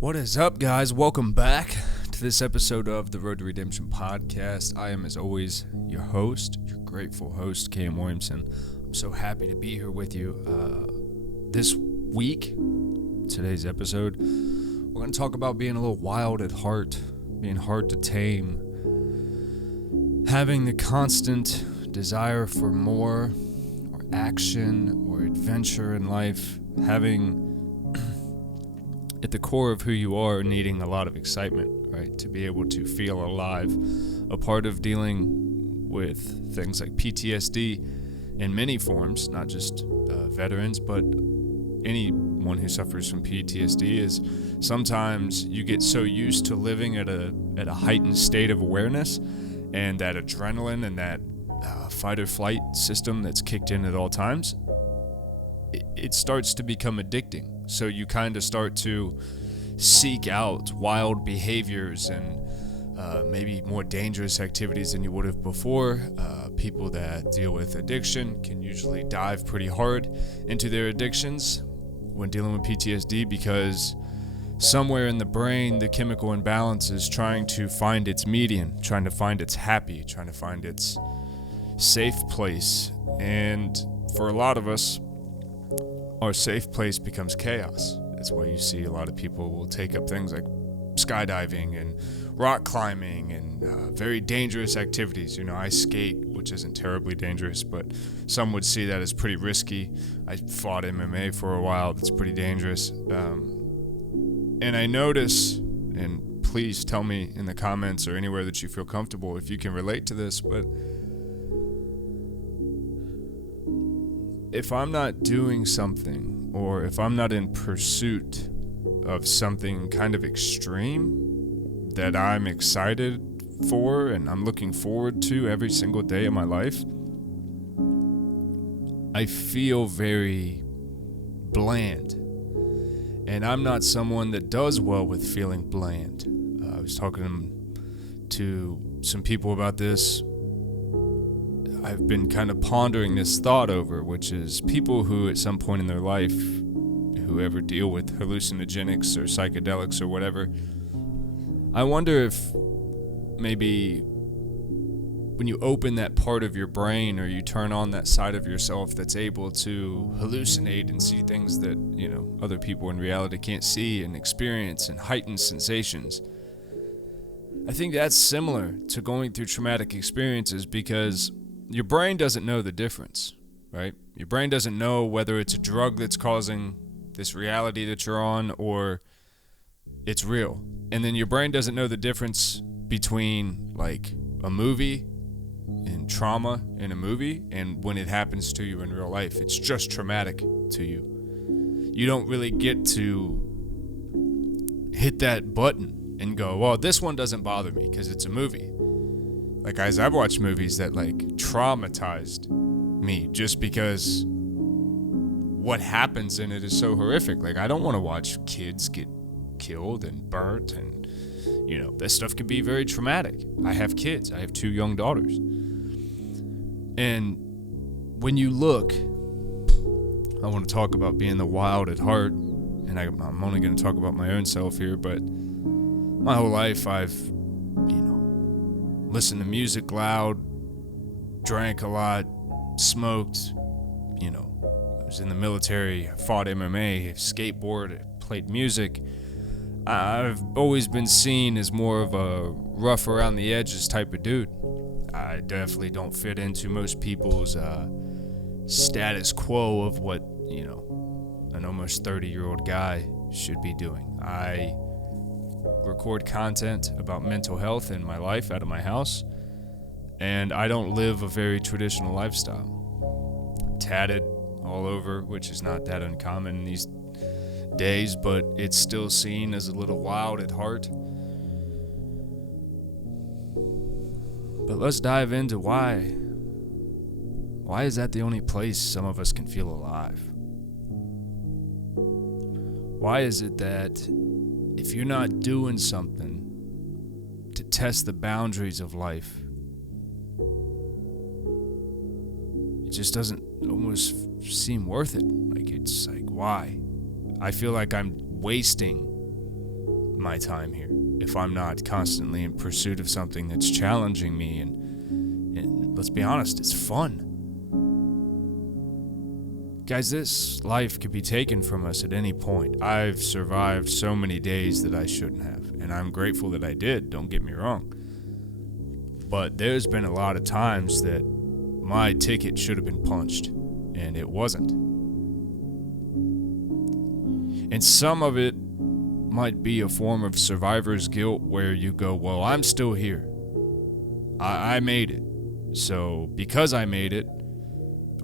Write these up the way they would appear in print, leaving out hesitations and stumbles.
What is up, guys? Welcome back to this episode of the Road to Redemption podcast. I am, as always, your host, your grateful host, Cam Williamson. I'm so happy to be here with you this week. Today's episode, we're going to talk about being a little wild at heart, being hard to tame, having the constant desire for more, or action, or adventure in life, having at the core of who you are, needing a lot of excitement, right? To be able to feel alive. A part of dealing with things like PTSD in many forms, not just veterans, but anyone who suffers from PTSD, is sometimes you get so used to living at a heightened state of awareness, and that adrenaline and that fight or flight system that's kicked in at all times, it starts to become addicting. So you kind of start to seek out wild behaviors and maybe more dangerous activities than you would have before. People that deal with addiction can usually dive pretty hard into their addictions when dealing with PTSD, because somewhere in the brain, the chemical imbalance is trying to find its median, trying to find its happy, trying to find its safe place. And for a lot of us, our safe place becomes chaos. That's why you see a lot of people will take up things like skydiving and rock climbing and very dangerous activities. You know, I skate, which isn't terribly dangerous, but some would see that as pretty risky. I fought MMA for a while. That's pretty dangerous. And I notice, and please tell me in the comments or anywhere that you feel comfortable if you can relate to this, but if I'm not doing something, or if I'm not in pursuit of something kind of extreme that I'm excited for and I'm looking forward to every single day of my life, I feel very bland. And I'm not someone that does well with feeling bland. I was talking to some people about this. I've been kind of pondering this thought over, which is people who at some point in their life, who ever deal with hallucinogenics or psychedelics or whatever, I wonder if maybe when you open that part of your brain, or you turn on that side of yourself that's able to hallucinate and see things that, you know, other people in reality can't see and experience, and heighten sensations. I think that's similar to going through traumatic experiences, because your brain doesn't know the difference, right? Your brain doesn't know whether it's a drug that's causing this reality that you're on, or it's real. And then your brain doesn't know the difference between like a movie and trauma in a movie and when it happens to you in real life. It's just traumatic to you. You don't really get to hit that button and go, well, this one doesn't bother me because it's a movie. Like, guys, I've watched movies that, like, traumatized me just because what happens in it is so horrific. Like, I don't want to watch kids get killed and burnt, and, you know, that stuff can be very traumatic. I have kids. I have 2 young daughters. And when you look, I want to talk about being the wild at heart, and I'm only going to talk about my own self here, but my whole life I've listened to music loud, drank a lot, smoked, I was in the military, fought MMA, skateboard, played music. I've always been seen as more of a rough around the edges type of dude. I definitely don't fit into most people's status quo of what, an almost 30-year-old guy should be doing. I record content about mental health in my life out of my house, and I don't live a very traditional lifestyle. Tatted all over, which is not that uncommon in these days, but it's still seen as a little wild at heart. But let's dive into why. Why is that the only place some of us can feel alive? Why is it that if you're not doing something to test the boundaries of life, it just doesn't almost seem worth it? Like, it's like, why? I feel like I'm wasting my time here if I'm not constantly in pursuit of something that's challenging me and let's be honest, it's fun. Guys, this life could be taken from us at any point. I've survived so many days that I shouldn't have, and I'm grateful that I did, don't get me wrong. But there's been a lot of times that my ticket should have been punched, and it wasn't. And some of it might be a form of survivor's guilt where you go, well, I'm still here. I made it. So because I made it,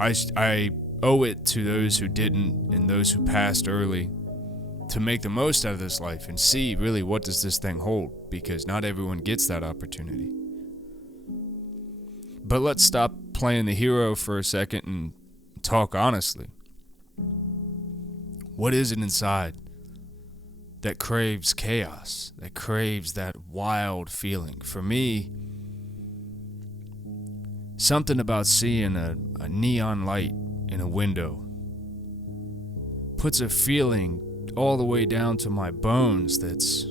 I owe it to those who didn't and those who passed early to make the most out of this life and see really what does this thing hold, because not everyone gets that opportunity. But let's stop playing the hero for a second and talk honestly. What is it inside that craves chaos, that craves that wild feeling? For me, something about seeing a neon light in a window puts a feeling all the way down to my bones that's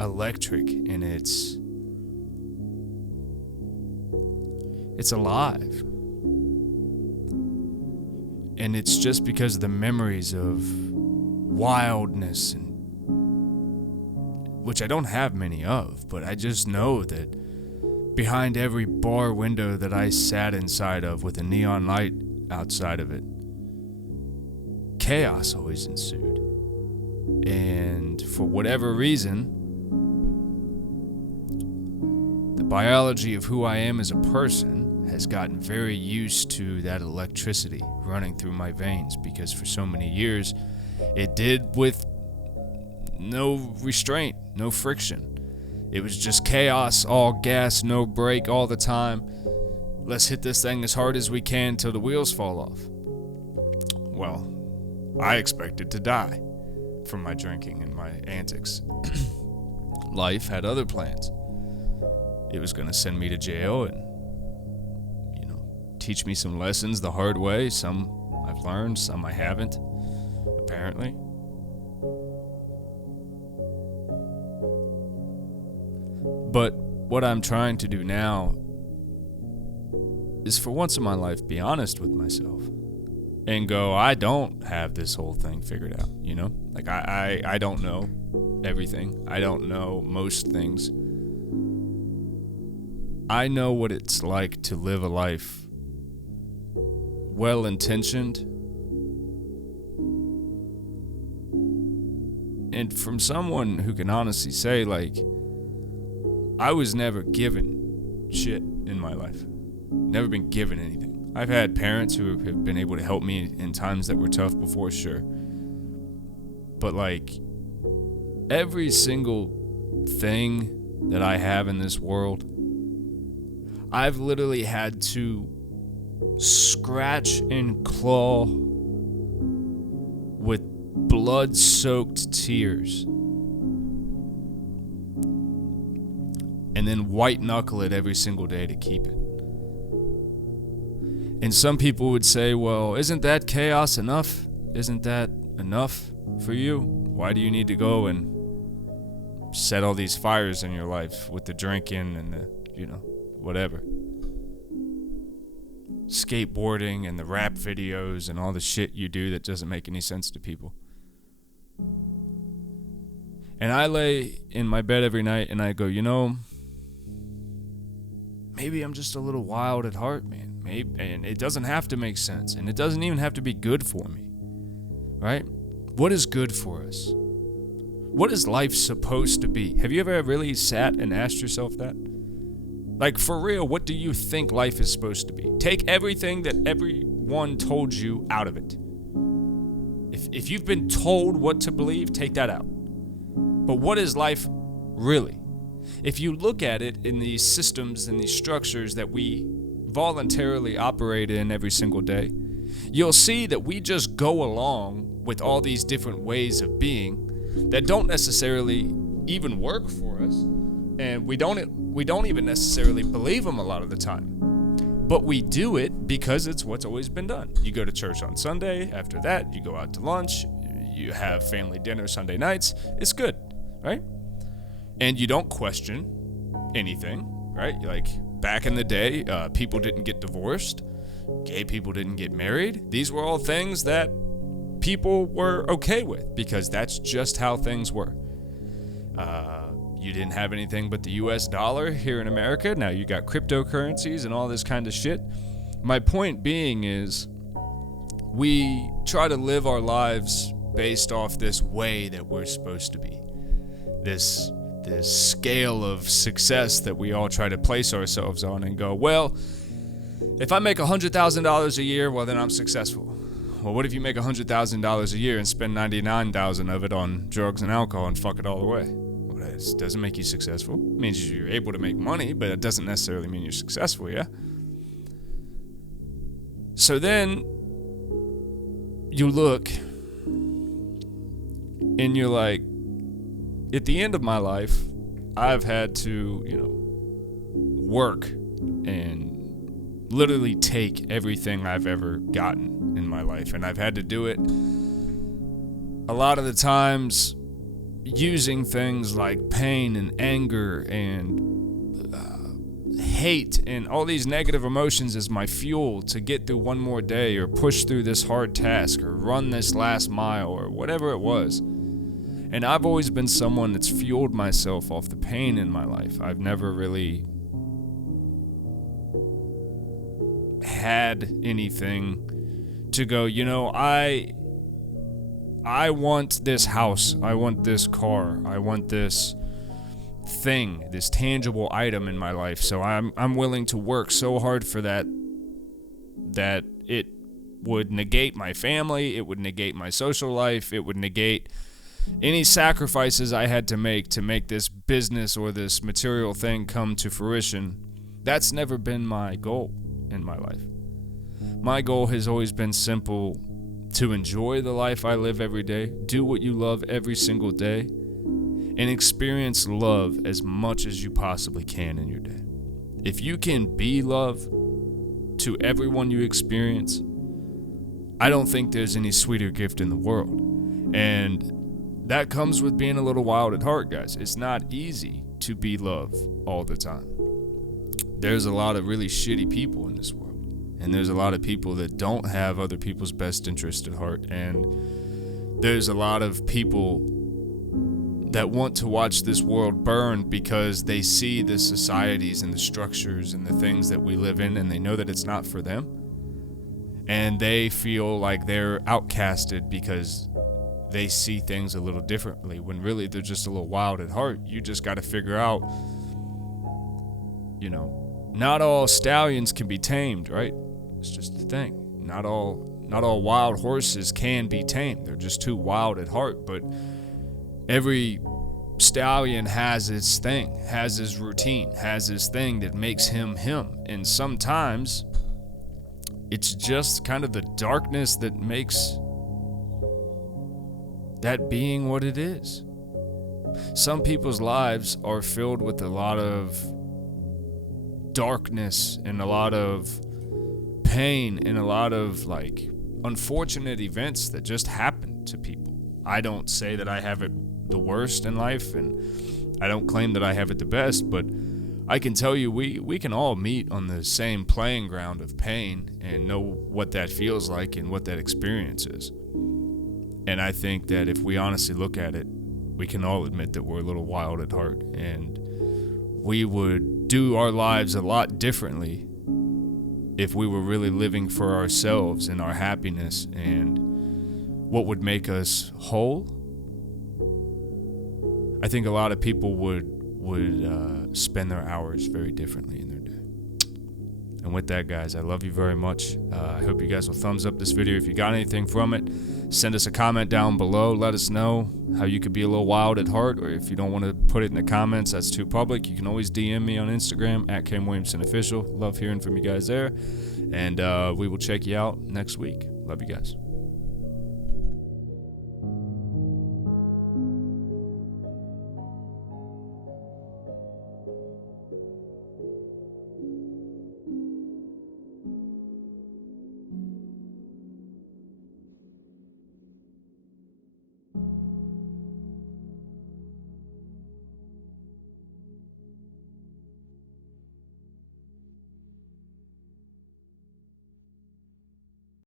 electric, and it's alive. And it's just because of the memories of wildness, and which I don't have many of, but I just know that behind every bar window that I sat inside of with a neon light outside of it, chaos always ensued. And for whatever reason, the biology of who I am as a person has gotten very used to that electricity running through my veins, because for so many years it did with no restraint, no friction. It was just chaos, all gas, no brake, all the time. Let's hit this thing as hard as we can till the wheels fall off. Well, I expected to die from my drinking and my antics. Life had other plans. It was going to send me to jail and, teach me some lessons the hard way. Some I've learned, some I haven't, apparently. But what I'm trying to do now is, for once in my life, be honest with myself and go, I don't have this whole thing figured out, Like, I don't know everything. I don't know most things. I know what it's like to live a life well-intentioned, and from someone who can honestly say, like, I was never given shit in my life. Never been given anything. I've had parents who have been able to help me in times that were tough before, sure. But, like, every single thing that I have in this world, I've literally had to scratch and claw with blood-soaked tears and then white-knuckle it every single day to keep it. And some people would say, well, isn't that chaos enough? Isn't that enough for you? Why do you need to go and set all these fires in your life with the drinking and the, whatever? Skateboarding and the rap videos and all the shit you do that doesn't make any sense to people. And I lay in my bed every night and I go, maybe I'm just a little wild at heart, man. Maybe, and it doesn't have to make sense, and it doesn't even have to be good for me, right? What is good for us? What is life supposed to be? Have you ever really sat and asked yourself that? Like, for real, what do you think life is supposed to be? Take everything that everyone told you out of it. If you've been told what to believe, take that out. But what is life really? If you look at it in these systems and these structures that we voluntarily operate in every single day, you'll see that we just go along with all these different ways of being that don't necessarily even work for us, and we don't even necessarily believe them a lot of the time. But we do it because it's what's always been done. You go to church on Sunday. After that, you go out to lunch. You have family dinner Sunday nights. It's good. right? And you don't question anything, right? Like, back in the day, people didn't get divorced. Gay people didn't get married. These were all things that people were okay with because that's just how things were. You didn't have anything but the US dollar here in America. Now you got cryptocurrencies and all this kind of shit. My point being is we try to live our lives based off this way that we're supposed to be. This scale of success that we all try to place ourselves on and go, well, if I make $100,000 a year, well, then I'm successful. Well, what if you make $100,000 a year and spend $99,000 of it on drugs and alcohol and fuck it all away? Well, that doesn't make you successful. It means you're able to make money, but it doesn't necessarily mean you're successful, yeah? So then you look and you're like, at the end of my life, I've had to, work and literally take everything I've ever gotten in my life. And I've had to do it a lot of the times using things like pain and anger and hate and all these negative emotions as my fuel to get through one more day or push through this hard task or run this last mile or whatever it was. And I've always been someone that's fueled myself off the pain in my life. I've never really had anything to go, I want this house, I want this car, I want this thing, this tangible item in my life. So I'm willing to work so hard for that it would negate my family, it would negate my social life, it would negate any sacrifices I had to make this business or this material thing come to fruition. That's never been my goal in my life. My goal has always been simple: to enjoy the life I live every day, do what you love every single day, and experience love as much as you possibly can in your day. If you can be love to everyone you experience, I don't think there's any sweeter gift in the world. And that comes with being a little wild at heart, guys. It's not easy to be love all the time. There's a lot of really shitty people in this world. And there's a lot of people that don't have other people's best interest at heart. And there's a lot of people that want to watch this world burn because they see the societies and the structures and the things that we live in, and they know that it's not for them. And they feel like they're outcasted because they see things a little differently, when really they're just a little wild at heart. You just got to figure out, not all stallions can be tamed, right? It's just the thing. Not all wild horses can be tamed. They're just too wild at heart. But every stallion has its thing, has his routine, has his thing that makes him him. And sometimes it's just kind of the darkness that makes that being what it is. Some people's lives are filled with a lot of darkness and a lot of pain and a lot of unfortunate events that just happen to people. I don't say that I have it the worst in life, and I don't claim that I have it the best, but I can tell you we can all meet on the same playing ground of pain and know what that feels like and what that experience is. And I think that if we honestly look at it, we can all admit that we're a little wild at heart, and we would do our lives a lot differently if we were really living for ourselves and our happiness and what would make us whole. I think a lot of people would spend their hours very differently in their day. And with that, guys, I love you very much. I hope you guys will thumbs up this video if you got anything from it. Send us a comment down below. Let us know how you could be a little wild at heart, or if you don't want to put it in the comments, that's too public. You can always DM me on Instagram at Cam Williamson Official. Love hearing from you guys there. And we will check you out next week. Love you guys.